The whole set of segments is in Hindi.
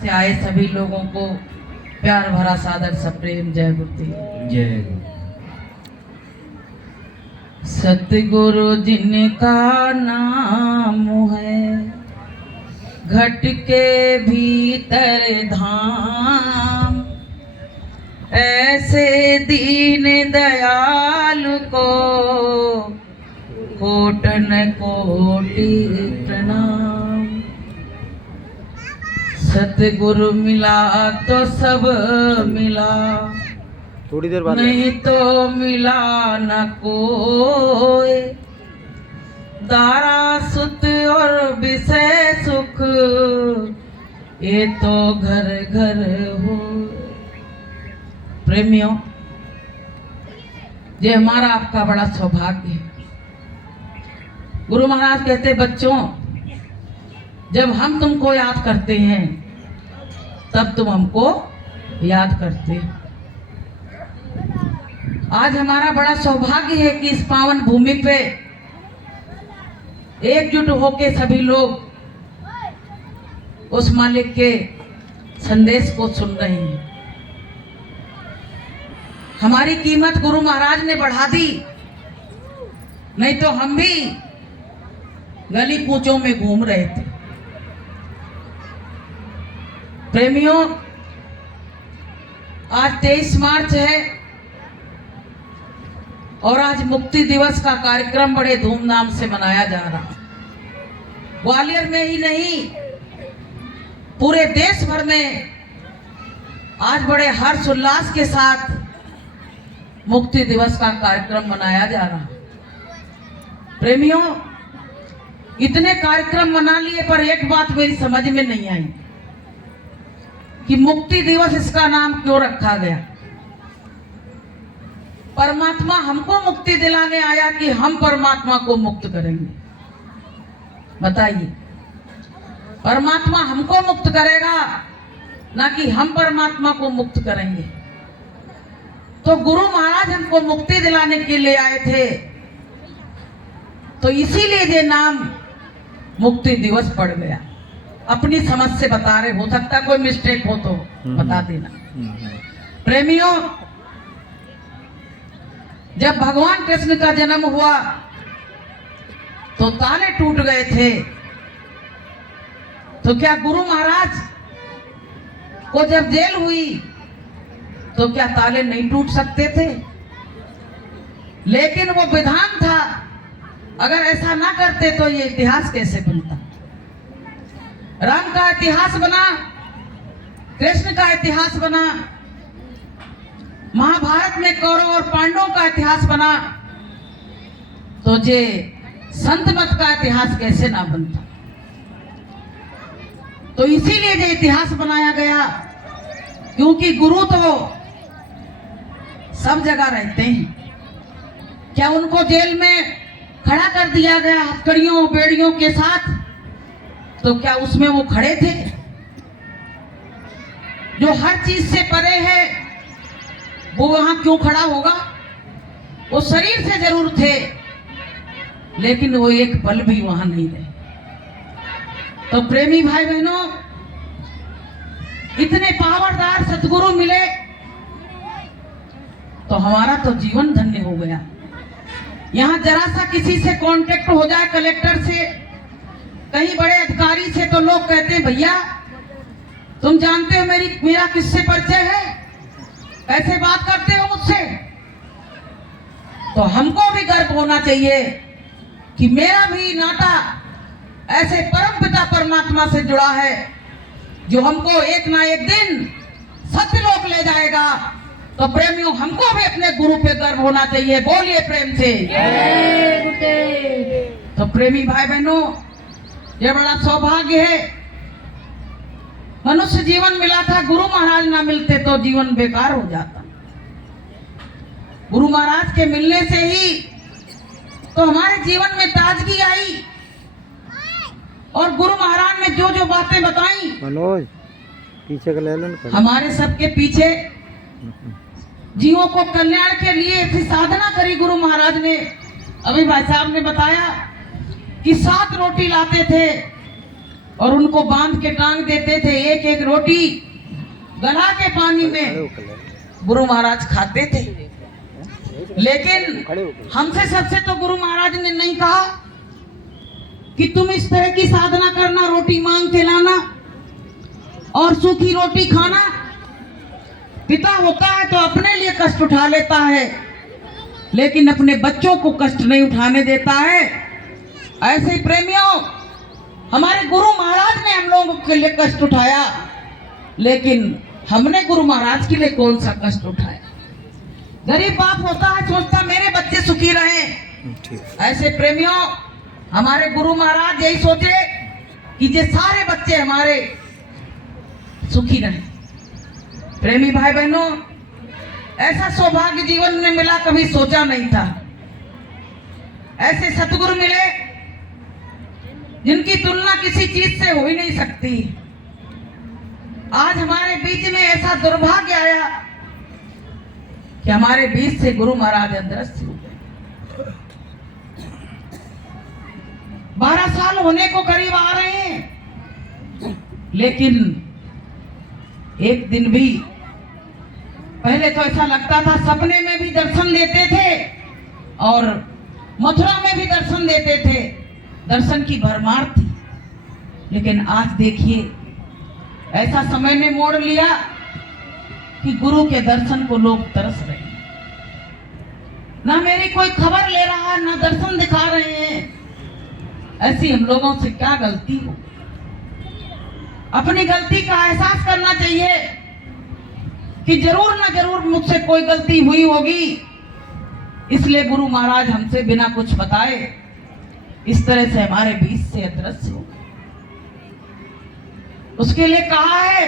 से आए सभी लोगों को प्यार भरा सादर सप्रेम जय गुरुदेव। जय सतगुरु जिनका नाम है, घट के भीतर धाम, ऐसे दीन दयाल को कोटन कोटि प्रणाम। सतगुरु मिला तो सब मिला, थोड़ी देर बाद नहीं तो मिला न कोई। दारा सुत और विषय सुख, ये तो घर घर हो। प्रेमियों, ये हमारा आपका बड़ा सौभाग्य है। गुरु महाराज कहते बच्चों, जब हम तुमको याद करते हैं तब तुम हमको याद करते हो। आज हमारा बड़ा सौभाग्य है कि इस पावन भूमि पे एकजुट होके सभी लोग उस मालिक के संदेश को सुन रहे हैं। हमारी कीमत गुरु महाराज ने बढ़ा दी, नहीं तो हम भी गली कूचों में घूम रहे थे। प्रेमियों, आज 23 मार्च है और आज मुक्ति दिवस का कार्यक्रम बड़े धूमधाम से मनाया जा रहा है। ग्वालियर में ही नहीं, पूरे देश भर में आज बड़े हर्ष उल्लास के साथ मुक्ति दिवस का कार्यक्रम मनाया जा रहा है। प्रेमियों, इतने कार्यक्रम मना लिए पर एक बात मेरी समझ में नहीं आई कि मुक्ति दिवस इसका नाम क्यों रखा गया। परमात्मा हमको मुक्ति दिलाने आया कि हम परमात्मा को मुक्त करेंगे? बताइए, परमात्मा हमको मुक्त करेगा ना कि हम परमात्मा को मुक्त करेंगे? तो गुरु महाराज हमको मुक्ति दिलाने के लिए आए थे, तो इसीलिए ये नाम मुक्ति दिवस पड़ गया। अपनी समझ से बता रहे, हो सकता कोई मिस्टेक हो तो बता देना। प्रेमियों, जब भगवान कृष्ण का जन्म हुआ तो ताले टूट गए थे, तो क्या गुरु महाराज को जब जेल हुई तो क्या ताले नहीं टूट सकते थे? लेकिन वो विधान था, अगर ऐसा ना करते तो ये इतिहास कैसे बनता? राम का इतिहास बना, कृष्ण का इतिहास बना, महाभारत में कौरव और पांडवों का इतिहास बना, तो ये संत मत का इतिहास कैसे ना बनता? तो इसीलिए ये इतिहास बनाया गया, क्योंकि गुरु तो सब जगह रहते हैं। क्या उनको जेल में खड़ा कर दिया गया हथकड़ियों बेड़ियों के साथ, तो क्या उसमें वो खड़े थे? जो हर चीज से परे है वो वहां क्यों खड़ा होगा? वो शरीर से जरूर थे, लेकिन वो एक पल भी वहां नहीं रहे। तो प्रेमी भाई बहनों, इतने पावरदार सतगुरु मिले तो हमारा तो जीवन धन्य हो गया। यहाँ जरा सा किसी से कांटेक्ट हो जाए, कलेक्टर से, कहीं बड़े अधिकारी से, तो लोग कहते हैं भैया तुम जानते हो मेरा किससे परिचय है, कैसे बात करते हो मुझसे? तो हमको भी गर्व होना चाहिए कि मेरा भी नाता ऐसे परम पिता परमात्मा से जुड़ा है, जो हमको एक ना एक दिन सत्यलोक ले जाएगा। तो प्रेमियों, हमको भी अपने गुरु पे गर्व होना चाहिए। बोलिए प्रेम से जय गुरुदेव। तो प्रेमी भाई बहनों, ये बड़ा सौभाग्य है। मनुष्य जीवन मिला था, गुरु महाराज ना मिलते तो जीवन बेकार हो जाता। गुरु महाराज के मिलने से ही तो हमारे जीवन में ताजगी आई, और गुरु महाराज ने जो जो बातें बताई, मनोज पीछे का ले लो, हमारे सबके पीछे जीवों को कल्याण के लिए ऐसी साधना करी गुरु महाराज ने। अभी भाई साहब ने बताया कि 7 रोटी लाते थे और उनको बांध के टांग देते थे। एक एक रोटी गला के पानी में गुरु महाराज खाते थे। लेकिन हमसे सबसे तो गुरु महाराज ने नहीं कहा कि तुम इस तरह की साधना करना, रोटी मांग के लाना और सूखी रोटी खाना। पिता होता है तो अपने लिए कष्ट उठा लेता है, लेकिन अपने बच्चों को कष्ट नहीं उठाने देता है। ऐसे ही प्रेमियों, हमारे गुरु महाराज ने हम लोगों के लिए कष्ट उठाया, लेकिन हमने गुरु महाराज के लिए कौन सा कष्ट उठाया? गरीब बाप होता है, सोचता मेरे बच्चे सुखी रहें। ऐसे प्रेमियों, हमारे गुरु महाराज यही सोचे कि ये सारे बच्चे हमारे सुखी रहें। प्रेमी भाई बहनों, ऐसा सौभाग्य जीवन में मिला कभी सोचा नहीं था। ऐसे सतगुरु मिले जिनकी तुलना किसी चीज से हो ही नहीं सकती। आज हमारे बीच में ऐसा दुर्भाग्य आया कि हमारे बीच से गुरु महाराज अदृश्य हो गए। 12 साल होने को करीब आ रहे हैं, लेकिन एक दिन भी, पहले तो ऐसा लगता था सपने में भी दर्शन देते थे और मथुरा में भी दर्शन देते थे, दर्शन की भरमार थी। लेकिन आज देखिए, ऐसा समय ने मोड़ लिया कि गुरु के दर्शन को लोग तरस रहे हैं। ना मेरी कोई खबर ले रहा है, ना दर्शन दिखा रहे हैं। ऐसी हम लोगों से क्या गलती हो? अपनी गलती का एहसास करना चाहिए कि जरूर ना जरूर मुझसे कोई गलती हुई होगी, इसलिए गुरु महाराज हमसे बिना कुछ बताए इस तरह से हमारे बीच से अदृश्य हो गए। उसके लिए कहा है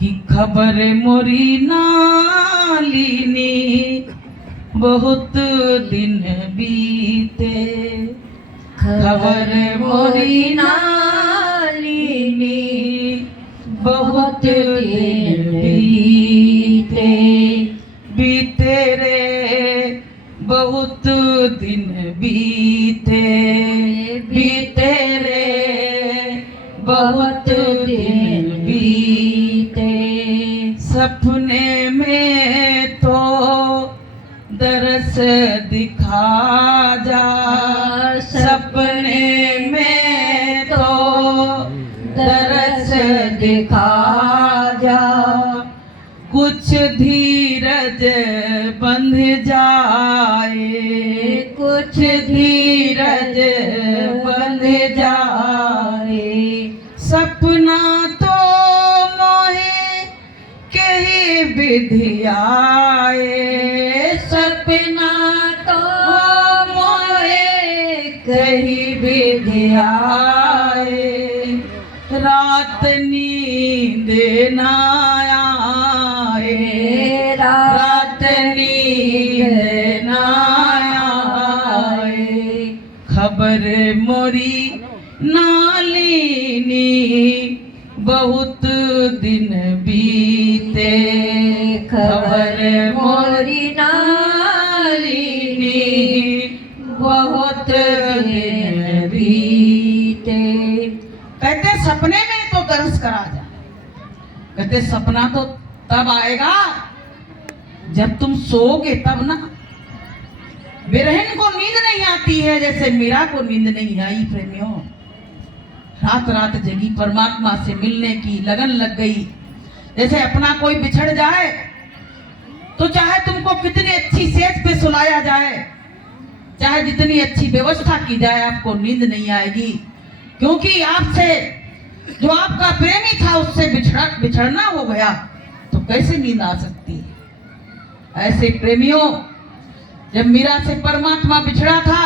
कि खबर मोरी नालिनी बहुत दिन बीते, खबर मोरी नालिनी बहुत दिन बीते, बीते रे बहुत दिन बीते, बीते रे बहुत दिन बीते। सपने में तो दरस दिखा जा, सपने में तो दरस दिखा जा, कुछ धीरज बंध जाए, कुछ धीरज बंध जाए। सपना तो मोहे के ही विधि आए, सपना तो मोहे के ही विधि आए। रात नींद ना आए, रात नींद ना आए। खबर मोरी नालिनी बहुत दिन बीते, खबर मोरी नालिनी बहुत दिन बीते। कहते सपने में तो दर्श करा जा, कहते सपना तो तब आएगा जब तुम सोओगे तब ना। बिरहन को नींद नहीं आती है जैसे मीरा को नींद नहीं आई। प्रेमियों, रात रात जगी, परमात्मा से मिलने की लगन लग गई। जैसे अपना कोई बिछड़ जाए तो चाहे तुमको कितनी अच्छी सेज पे सुलाया जाए, चाहे जितनी अच्छी व्यवस्था की जाए, आपको नींद नहीं आएगी, क्योंकि आपसे जो आपका प्रेमी था उससे बिछड़ना हो गया, तो कैसे नींद आ सकती है। ऐसे प्रेमियों, जब मीरा से परमात्मा बिछड़ा था,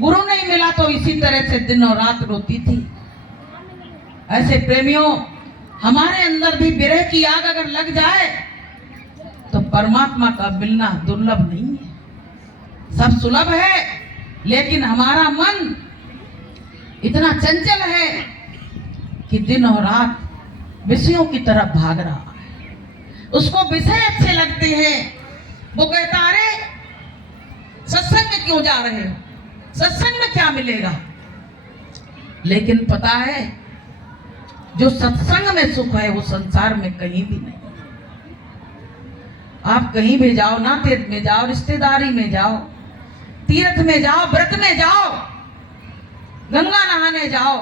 गुरु नहीं मिला तो इसी तरह से दिन और रात रोती थी। ऐसे प्रेमियों, हमारे अंदर भी विरह की आग अगर लग जाए तो परमात्मा का मिलना दुर्लभ नहीं है। सब सुलभ है, लेकिन हमारा मन इतना चंचल है कि दिन और रात विषयों की तरफ भाग रहा है। उसको विषय अच्छे लगते हैं, वो कहता अरे सत्संग में क्यों जा रहे हो, सत्संग में क्या मिलेगा। लेकिन पता है जो सत्संग में सुख है वो संसार में कहीं भी नहीं। आप कहीं भी जाओ, नाते में जाओ, रिश्तेदारी में जाओ, तीर्थ में जाओ, व्रत में जाओ, गंगा नहाने जाओ,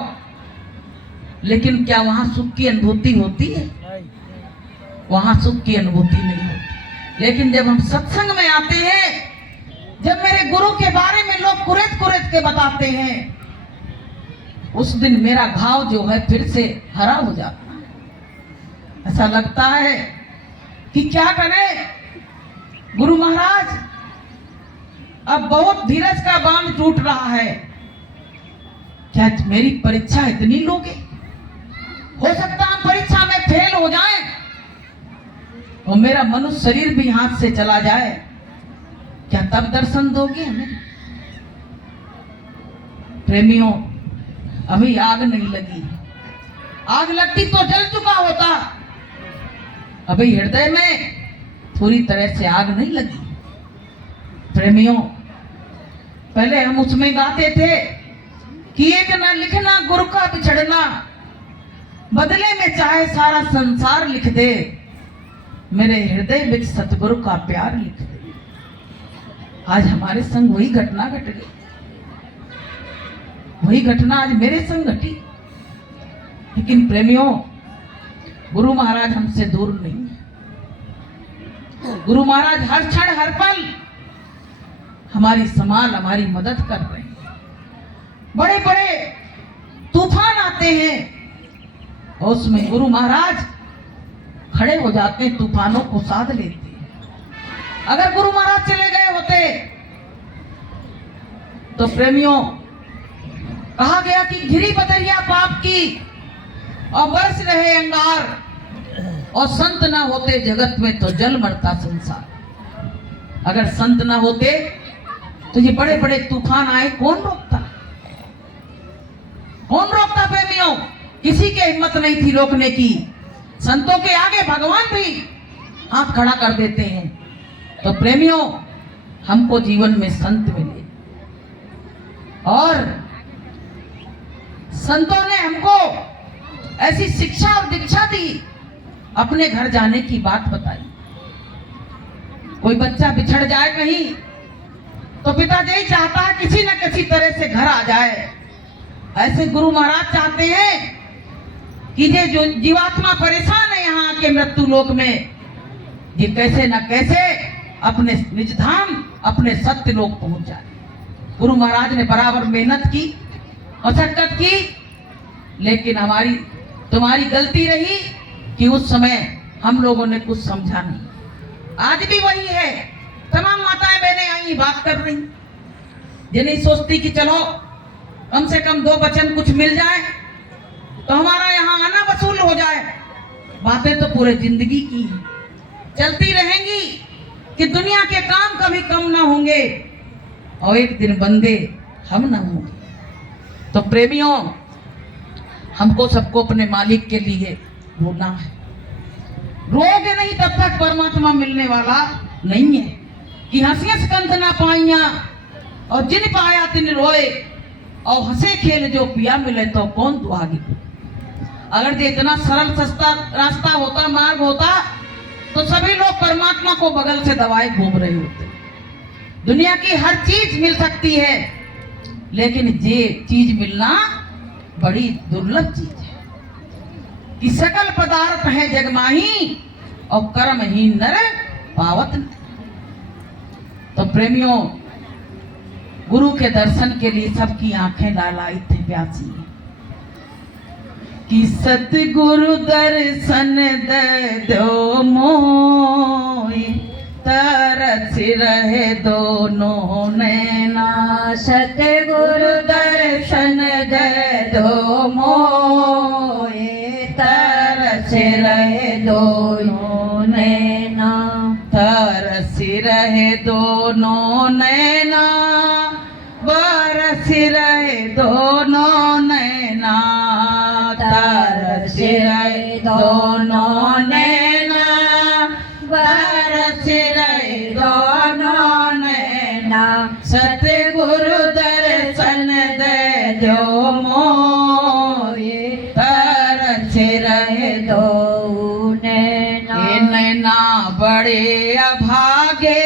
लेकिन क्या वहां सुख की अनुभूति होती है? वहां सुख की अनुभूति नहीं होती। लेकिन जब हम सत्संग में आते हैं, जब मेरे गुरु के बारे में लोग कुरेद कुरेद के बताते हैं, उस दिन मेरा घाव जो है फिर से हरा हो जाता है। ऐसा लगता है कि क्या करें गुरु महाराज, अब बहुत धीरज का बांध टूट रहा है, क्या मेरी परीक्षा इतनी लोगे? हो सकता है परीक्षा में फेल हो जाए और मेरा मनुष्य शरीर भी हाथ से चला जाए, क्या तब दर्शन दोगे हमें? प्रेमियों, अभी आग नहीं लगी, आग लगती तो जल चुका होता। अभी हृदय में पूरी तरह से आग नहीं लगी। प्रेमियों, पहले हम उसमें गाते थे कि एक ना लिखना गुरु का बिछड़ना, बदले में चाहे सारा संसार लिख दे, मेरे हृदय में सतगुरु का प्यार लिख दे। आज हमारे संग वही घटना घट गई, वही घटना आज मेरे संग घटी। लेकिन प्रेमियों, गुरु महाराज हमसे दूर नहीं है। गुरु महाराज हर क्षण हर पल हमारी संभाल, हमारी मदद कर रहे हैं। बड़े बड़े तूफान आते हैं और उसमें गुरु महाराज खड़े हो जाते हैं, तूफानों को साध लेते हैं। अगर गुरु महाराज चले गए होते तो प्रेमियों, कहा गया कि घिरी बदरिया पाप की और बरस रहे अंगार, और संत ना होते जगत में तो जल मरता संसार। अगर संत ना होते तो ये बड़े बड़े तूफान आए, कौन रोकता? कौन रोकता प्रेमियों? किसी के हिम्मत नहीं थी रोकने की। संतों के आगे भगवान भी हाथ खड़ा कर देते हैं। तो प्रेमियों, हमको जीवन में संत मिले और संतों ने हमको ऐसी शिक्षा और दीक्षा दी, अपने घर जाने की बात बताई। कोई बच्चा बिछड़ जाए कहीं तो पिता यही चाहता है किसी न किसी तरह से घर आ जाए। ऐसे गुरु महाराज चाहते हैं कि ये जो जीवात्मा परेशान है यहाँ के मृत्यु लोक में, ये कैसे न कैसे अपने निज धाम, अपने सत्य लोक पहुंच जाए। गुरु महाराज ने बराबर मेहनत की, मशक्कत की, लेकिन तुम्हारी गलती रही कि उस समय हम लोगों ने कुछ समझा नहीं। आज भी वही है। तमाम माताएं बहनें आई बात कर रही, ये नहीं सोचती कि चलो कम से कम 2 वचन कुछ मिल जाए तो हमारा यहाँ आना वसूल हो जाए। बातें तो पूरे जिंदगी की हैं, चलती रहेंगी कि दुनिया के काम कभी कम ना होंगे और एक दिन बंदे हम ना होंगे। तो प्रेमियों, हमको सबको अपने मालिक के लिए रोना है। रोगे नहीं तब तक परमात्मा मिलने वाला नहीं है। कि हंसिया स्कंध ना पाइया और जिन पाया तिन रोए, और हंसे खेल जो पिया मिले तो कौन दुआगी। अगर ये इतना सरल सस्ता रास्ता होता, मार्ग होता, तो सभी लोग परमात्मा को बगल से दबाए घूम रहे होते। दुनिया की हर चीज मिल सकती है, लेकिन ये चीज मिलना बड़ी दुर्लभ चीज है। कि सकल पदार्थ है जगमाही और कर्महीन नर पावत नहीं। तो प्रेमियों, गुरु के दर्शन के लिए सबकी आंखें लालाई थी, प्यासी। कि सतगुरु दर्शन दे दो मोहि, तरस रहे दोनों नैना। सतगुरु दर्शन दे दो मोहि, तरस रहे दोनों नैना। तरस रहे दोनों नैना, बरस रहे दोनों नैना। तरस रहे दोनों नैना, बरस रहे दोनों नैना। सतगुरु दर्शन दे दो मोहि, दो नैना। ए नैना बड़े अभागे,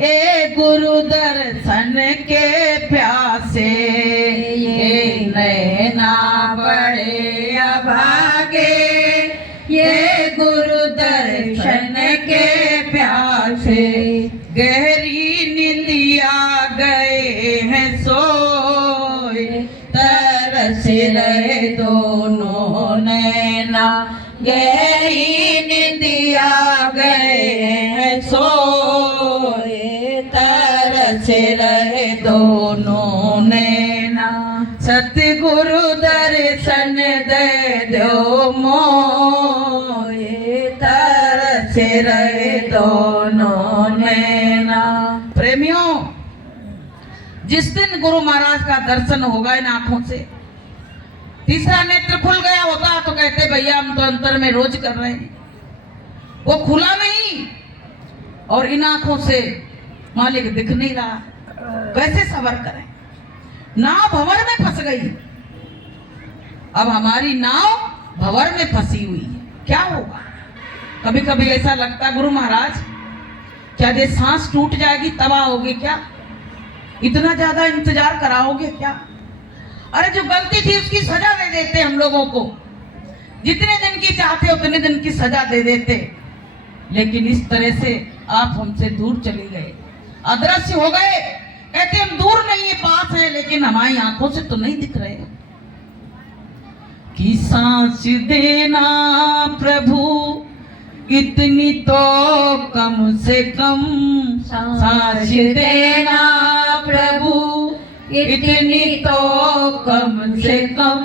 ए गुरु दर्शन के प्यासे। ए नैना बड़े अभागे, ये गुरु दर्शन के प्यासे। गहरी नींदिया गए हैं सोए, तरस रहे दोनों नैना। गहरी नींदिया गए हैं सोए, तरस रहे दोनों नैना। सतगुरु दर्शन दे दो मोए, तरस रहे दोनों नैना। प्रेमियों, जिस दिन गुरु महाराज का दर्शन होगा इन आंखों से, तीसरा नेत्र खुल गया होता तो कहते भैया हम तो अंतर में रोज कर रहे हैं, वो खुला नहीं और इन आंखों से मालिक दिख नहीं रहा, कैसे सबर करें। नाव भंवर में फंस गई, अब हमारी नाव भंवर में फंसी हुई है, क्या होगा। कभी कभी ऐसा लगता गुरु महाराज क्या ये सांस टूट जाएगी तबाह होगी क्या, इतना ज्यादा इंतजार कराओगे क्या। अरे जो गलती थी उसकी सजा दे देते हम लोगों को, जितने दिन की चाहते उतने दिन की सजा दे देते, लेकिन इस तरह से आप हमसे दूर चले गए, अदृश्य हो गए। कहते हम दूर नहीं है पास है, लेकिन हमारी आंखों से तो नहीं दिख रहे। कि सांस देना प्रभु इतनी तो कम से कम, सांस देना प्रभु इतनी तो कम से कम।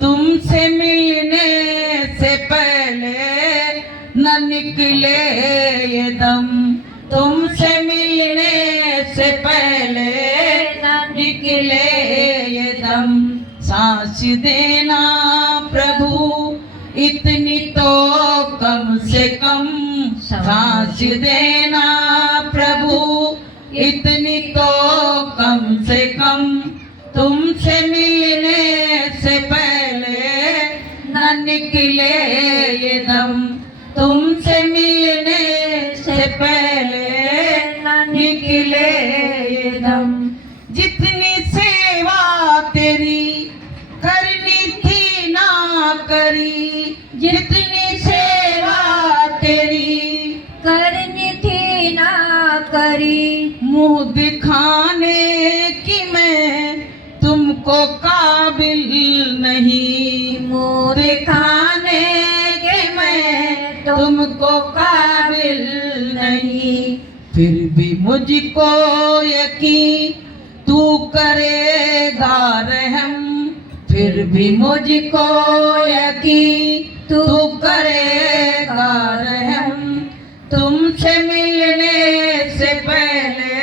तुमसे मिलने से पहले न निकले ये दम, तुमसे मिलने से पहले न निकले ये दम। सांस देना प्रभु इतनी तो कम से कम, सांस देना प्रभु इतनी तो कम से कम। तुमसे मिलने से पहले न निकले ये दम, तुमसे मिलने से पहले न निकले ये दम। जितनी सेवा तेरी करनी थी ना करी, जितनी सेवा तेरी करनी थी ना करी। मुंह दिखाने की मैं तुमको काबिल नहीं, मुंह दिखाने की मैं तुमको काबिल नहीं। फिर भी मुझको यकीन तू करेगा रहम, फिर भी मुझको यकीन तू करेगा रहम। तुमसे मिलने से पहले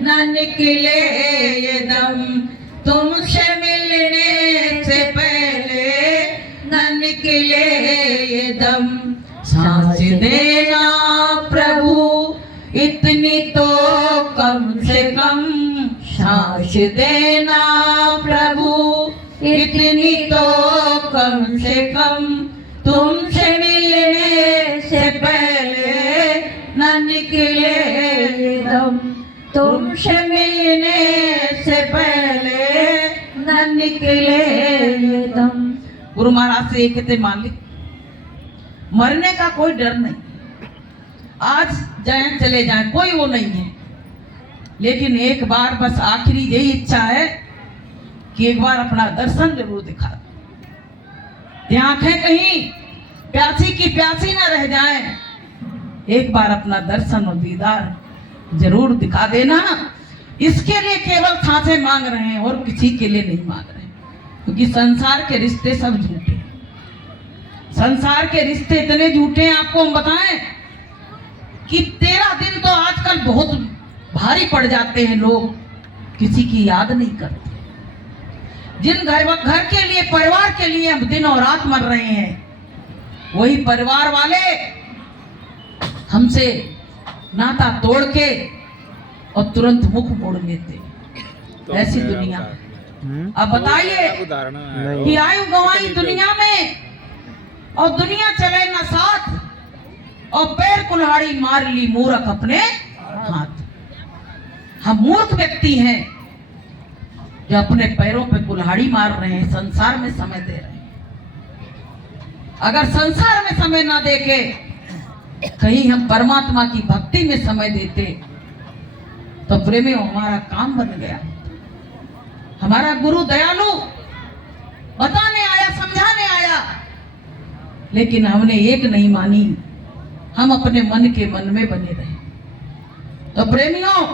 न निकले ये दम, तुमसे मिलने से पहले न निकले ये दम। सांस देना प्रभु इतनी तो कम से कम, सांस देना प्रभु इतनी तो कम से कम। तुमसे मिलने से पहले न निकले ये दम, तुमसे मिलने से पहले न निकले ये दम। गुरु महाराज से ये कहते मालिक मरने का कोई डर नहीं, आज जाए चले जाए कोई वो नहीं है, लेकिन एक बार बस आखिरी यही इच्छा है कि एक बार अपना दर्शन जरूर दिखा दे, आंखें कहीं प्यासी की प्यासी ना रह जाए, एक बार अपना दर्शन और दीदार जरूर दिखा देना। इसके लिए केवल सांसें मांग रहे हैं और किसी के लिए नहीं मांग रहे, क्योंकि संसार के रिश्ते सब झूठे हैं, संसार के रिश्ते इतने झूठे हैं आपको हम बताएं कि 13 दिन तो आजकल बहुत भारी पड़ जाते हैं, लोग किसी की याद नहीं करते। जिन घर के लिए परिवार के लिए हम दिन और रात मर रहे हैं, वही परिवार वाले हमसे नाता तोड़ के और तुरंत मुख मोड़ लेते, ऐसी दुनिया। अब बताइए कि आयु गंवाई दुनिया में और दुनिया चले न साथ और पैर कुल्हाड़ी मार ली मूर्ख अपने हाथ। हम मूर्ख व्यक्ति हैं जो अपने पैरों पे कुल्हाड़ी मार रहे हैं, संसार में समय दे रहे हैं। अगर संसार में समय ना देके कहीं हम परमात्मा की भक्ति में समय देते तो प्रेमियों हमारा काम बन गया। हमारा गुरु दयालु बताने आया, समझाने आया, लेकिन हमने एक नहीं मानी, हम अपने मन के मन में बने रहे। तो प्रेमियों,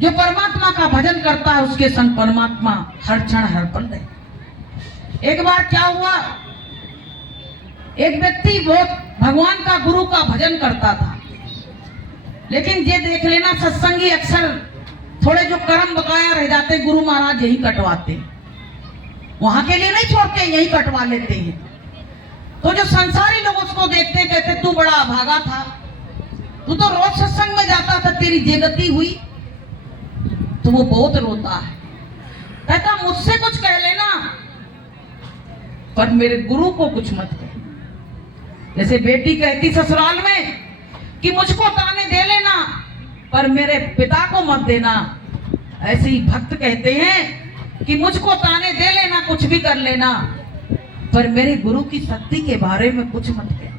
जो परमात्मा का भजन करता है उसके संग परमात्मा हर क्षण हर पल रहे। एक बार क्या हुआ, एक व्यक्ति बहुत भगवान का गुरु का भजन करता था, लेकिन ये देख लेना सत्संगी अक्सर थोड़े जो कर्म बकाया रह जाते गुरु महाराज यही कटवाते, वहां के लिए नहीं छोड़ते, यही कटवा लेते हैं। तो जो संसारी लोग उसको देखते कहते तू बड़ा अभागा था, तू तो रोज सत्संग में जाता था, तेरी ये गति हुई। तो वो बहुत रोता है, कहता मुझसे कुछ कह लेना पर मेरे गुरु को कुछ मत कह। जैसे बेटी कहती ससुराल में कि मुझको ताने दे लेना पर मेरे पिता को मत देना, ऐसे ही भक्त कहते हैं कि मुझको ताने दे लेना, कुछ भी कर लेना, पर मेरे गुरु की शक्ति के बारे में कुछ मत कह।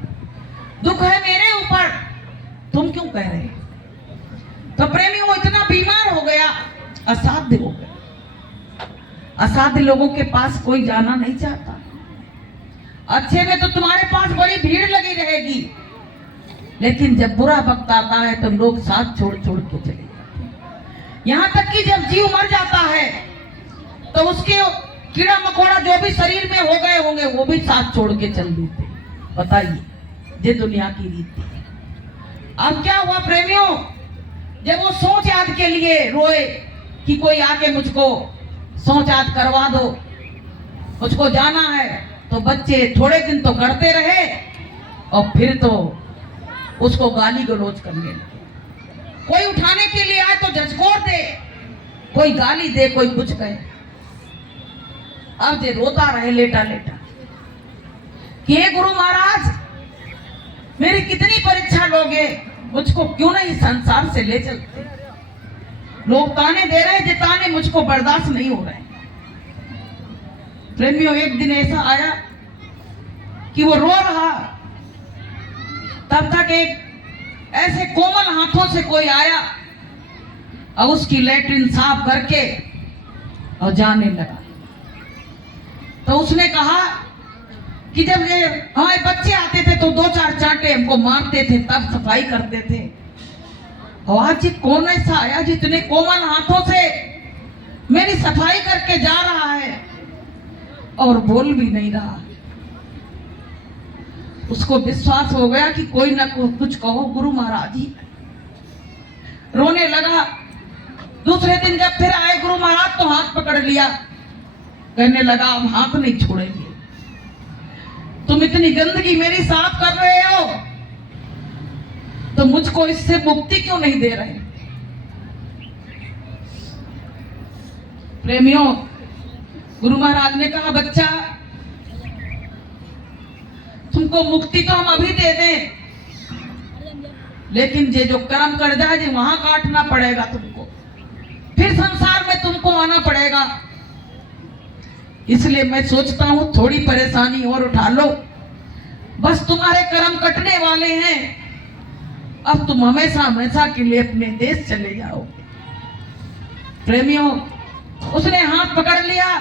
दुख है मेरे ऊपर, तुम क्यों कह रहे? तो प्रेमी वो इतना बीमार हो गया, असाध्य हो गया। असाध्य लोगों के पास कोई जाना नहीं चाहता। अच्छे में तो तुम्हारे पास बड़ी भीड़ लगी रहेगी, लेकिन जब बुरा वक्त आता है तो लोग साथ छोड़ छोड़ के चले जाते हैं। यहाँ तक कि जब जीव मर जाता है तो उसके कीड़ा मकोड़ा जो भी शरीर में हो गए होंगे वो भी साथ छोड़ के चल देते। बताइए, ये दुनिया की रीति है। अब क्या हुआ प्रेमियों, जब वो सोच याद के लिए रोए कि कोई आके मुझको सोच याद करवा दो, मुझको जाना है, तो बच्चे थोड़े दिन तो करते रहे और फिर तो उसको गाली गलौज करने लगे। कोई उठाने के लिए आए तो झचकोर दे, कोई गाली दे, कोई कुछ कहे। अब जे रोता रहे लेटा लेटा कि हे गुरु महाराज, मेरी कितनी परीक्षा लोगे, मुझको क्यों नहीं संसार से ले चलते? लोग ताने दे रहे, जे ताने मुझको बर्दाश्त नहीं हो रहे। प्रेमियों, एक दिन ऐसा आया कि वो रो रहा, तब तक एक ऐसे कोमल हाथों से कोई आया और उसकी लैट्रिन साफ करके और जाने लगा। तो उसने कहा कि जब ये हमारे बच्चे आते थे तो 2-4 चांटे हमको मारते थे, तब सफाई करते थे, और आज कौन ऐसा आया जितने कोमल हाथों से मेरी सफाई करके जा रहा है और बोल भी नहीं रहा। उसको विश्वास हो गया कि कोई ना कुछ कहो, गुरु महाराज ही। रोने लगा। दूसरे दिन जब फिर आए गुरु महाराज तो हाथ पकड़ लिया, कहने लगा अब हाथ नहीं छोड़ेंगे, तुम इतनी गंदगी मेरी साफ कर रहे हो तो मुझको इससे मुक्ति क्यों नहीं दे रहे? प्रेमियों, गुरु महाराज ने कहा बच्चा, तुमको मुक्ति तो हम अभी दे दें, लेकिन ये जो कर्म कर जाए वहां काटना पड़ेगा तुमको, फिर संसार में तुमको आना पड़ेगा। इसलिए मैं सोचता हूं थोड़ी परेशानी और उठा लो, बस तुम्हारे कर्म कटने वाले हैं, अब तुम हमेशा हमेशा के लिए अपने देश चले जाओगे। प्रेमियों, उसने हाथ पकड़ लिया,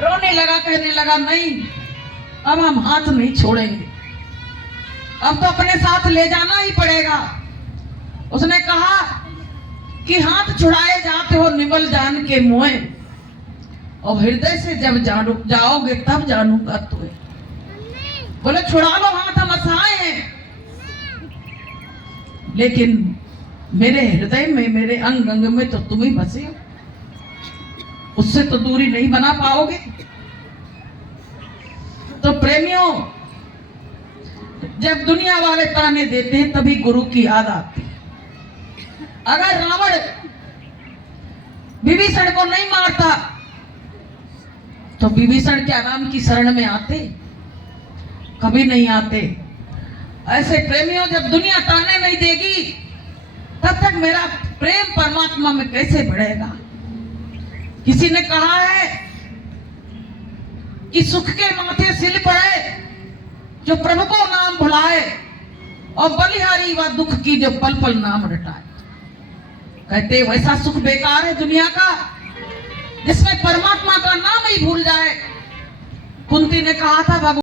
रोने लगा, कहने लगा नहीं, अब हम हाथ नहीं छोड़ेंगे, अब तो अपने साथ ले जाना ही पड़ेगा। उसने कहा कि हाथ छुड़ाए जाते हो निमल जान के मोए, और हृदय से जब जाओगे तब जानूंगा तुम्हें। बोले छुड़ा लो हाथ, हम असहाय हैं, लेकिन मेरे हृदय में, मेरे अंग अंग में तो तुम ही बसे हो, उससे तो दूरी नहीं बना पाओगे। तो प्रेमियों, जब दुनिया वाले ताने देते हैं तभी गुरु की याद आती है। अगर रावण विभीषण को नहीं मारता तो विभीषण क्या राम की शरण में आते? कभी नहीं आते। ऐसे प्रेमियों, जब दुनिया ताने नहीं देगी तब तक मेरा प्रेम परमात्मा में कैसे बढ़ेगा? किसी ने कहा है कि सुख के माथे सिल पड़े जो प्रभु को नाम भुलाए, और बलिहारी व दुख की जो पल पल नाम रटाए। कहते वैसा सुख बेकार है दुनिया का जिसमें परमात्मा का नाम ही भूल जाए। कुंती ने कहा था, भगवान